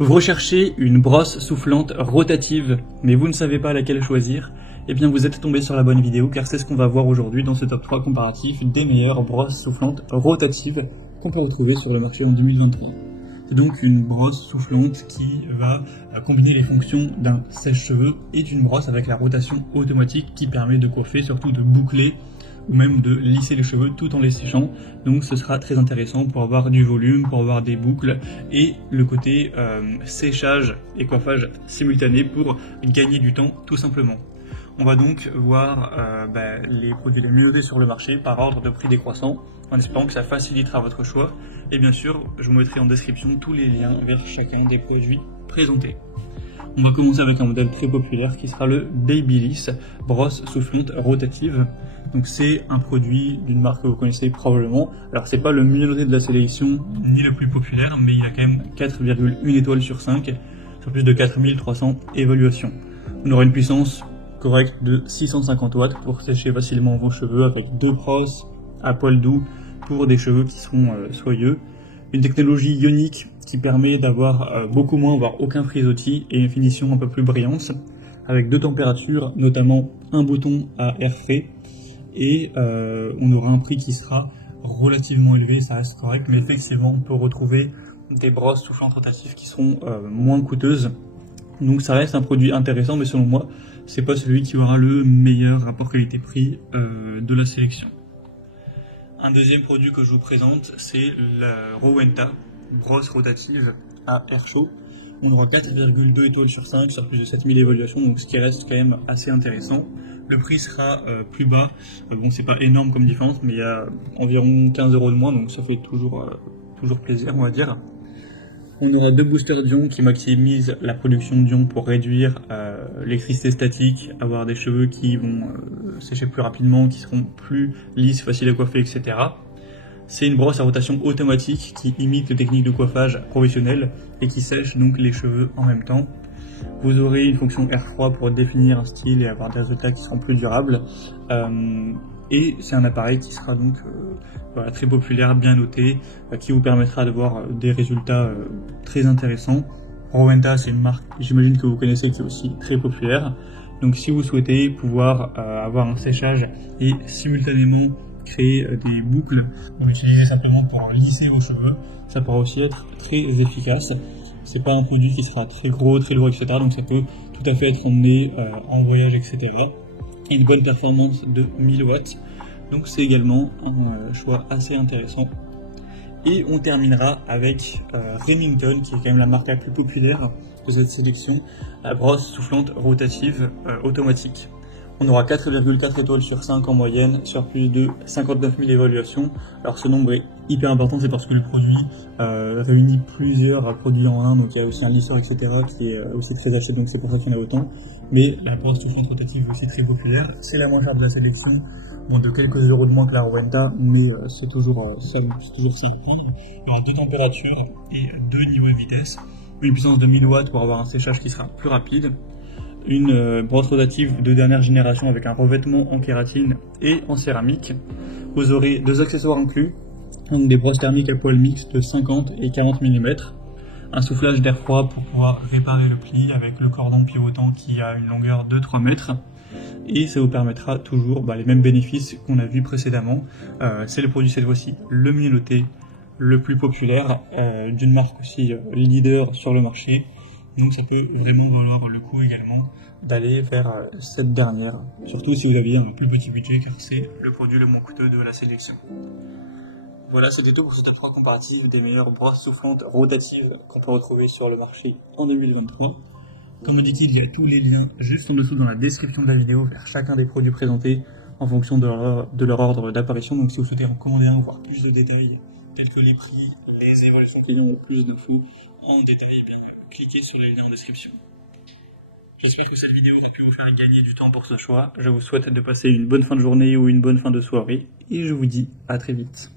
Vous recherchez une brosse soufflante rotative, mais vous ne savez pas laquelle choisir? Eh bien vous êtes tombé sur la bonne vidéo, car c'est ce qu'on va voir aujourd'hui dans ce top 3 comparatif des meilleures brosses soufflantes rotatives qu'on peut retrouver sur le marché en 2023. C'est donc une brosse soufflante qui va combiner les fonctions d'un sèche-cheveux et d'une brosse avec la rotation automatique qui permet de coiffer, surtout de boucler ou même de lisser les cheveux tout en les séchant. Donc ce sera très intéressant pour avoir du volume, pour avoir des boucles et le côté séchage et coiffage simultané pour gagner du temps tout simplement. On va donc voir les produits les mieux notés sur le marché par ordre de prix décroissant, en espérant que ça facilitera votre choix. Et bien sûr, je vous mettrai en description tous les liens vers chacun des produits présentés. On va commencer avec un modèle très populaire qui sera le Babyliss brosse soufflante rotative. Donc c'est un produit d'une marque que vous connaissez probablement. Alors c'est pas le mieux noté de la sélection ni le plus populaire, mais il a quand même 4,1 étoiles sur 5 sur plus de 4300 évaluations. On aura une puissance correcte de 650 watts pour sécher facilement vos cheveux avec deux brosses à poil doux pour des cheveux qui seront soyeux. Une technologie ionique qui permet d'avoir beaucoup moins, voire aucun frisottis et une finition un peu plus brillante, avec deux températures, notamment un bouton à air frais, et on aura un prix qui sera relativement élevé, ça reste correct, mais effectivement on peut retrouver des brosses soufflantes rotatives qui seront moins coûteuses. Donc ça reste un produit intéressant, mais selon moi, c'est pas celui qui aura le meilleur rapport qualité-prix de la sélection. Un deuxième produit que je vous présente, c'est la Rowenta, brosse rotative à air chaud. On aura 4,2 étoiles sur 5 sur plus de 7000 évaluations, donc ce qui reste quand même assez intéressant. Le prix sera plus bas, bon c'est pas énorme comme différence, mais il y a environ 15 € de moins, donc ça fait toujours plaisir on va dire. On aura deux boosters d'ion qui maximisent la production d'ion pour réduire l'électricité statique, avoir des cheveux qui vont sécher plus rapidement, qui seront plus lisses, faciles à coiffer, etc. C'est une brosse à rotation automatique qui imite les techniques de coiffage professionnelles et qui sèche donc les cheveux en même temps. Vous aurez une fonction air froid pour définir un style et avoir des résultats qui seront plus durables. Et c'est un appareil qui sera donc très populaire, bien noté, qui vous permettra d'avoir des résultats très intéressants. Rowenta, c'est une marque, j'imagine que vous connaissez, qui est aussi très populaire. Donc si vous souhaitez pouvoir avoir un séchage et simultanément créer des boucles, vous l'utilisez simplement pour lisser vos cheveux, ça pourra aussi être très efficace. C'est pas un produit qui sera très gros, très lourd, etc. Donc ça peut tout à fait être emmené en voyage, etc. Et une bonne performance de 1000 watts. Donc c'est également un choix assez intéressant. Et on terminera avec Remington, qui est quand même la marque la plus populaire de cette sélection, la brosse soufflante rotative automatique. On aura 4,4 étoiles sur 5 en moyenne, sur plus de 59 000 évaluations. Alors ce nombre est hyper important, c'est parce que le produit réunit plusieurs produits en un, donc il y a aussi un lisseur, etc. qui est aussi très acheté, donc c'est pour ça qu'il y en a autant. Mais la brosse soufflante rotative est aussi très populaire, c'est la moins chère de la sélection, bon, de quelques euros de moins que la Rowenta, mais c'est toujours ça à prendre. Il y aura deux températures et deux niveaux de vitesse, une puissance de 1000 watts pour avoir un séchage qui sera plus rapide, une brosse rotative de dernière génération avec un revêtement en kératine et en céramique. Vous aurez deux accessoires inclus, donc des brosses thermiques à poil mixte de 50 et 40 mm, un soufflage d'air froid pour pouvoir réparer le pli avec le cordon pivotant qui a une longueur de 3 mètres, et ça vous permettra toujours les mêmes bénéfices qu'on a vu précédemment. C'est le produit cette fois-ci le mieux noté, le plus populaire, d'une marque aussi leader sur le marché. Donc ça peut vraiment valoir le coup également d'aller vers cette dernière, surtout si vous aviez un plus petit budget, car c'est le produit le moins coûteux de la sélection. Voilà, c'était tout pour ce top 3 comparatif des meilleures brosses soufflantes rotatives qu'on peut retrouver sur le marché en 2023. Comme indiqué, il y a tous les liens juste en dessous dans la description de la vidéo vers chacun des produits présentés en fonction de leur ordre d'apparition. Donc si vous souhaitez en commander un ou voir plus de détails tels que les prix, les évaluations clients ou plus d'infos en détail, cliquez sur les liens en description. J'espère que cette vidéo a pu vous faire gagner du temps pour ce choix. Je vous souhaite de passer une bonne fin de journée ou une bonne fin de soirée et je vous dis à très vite.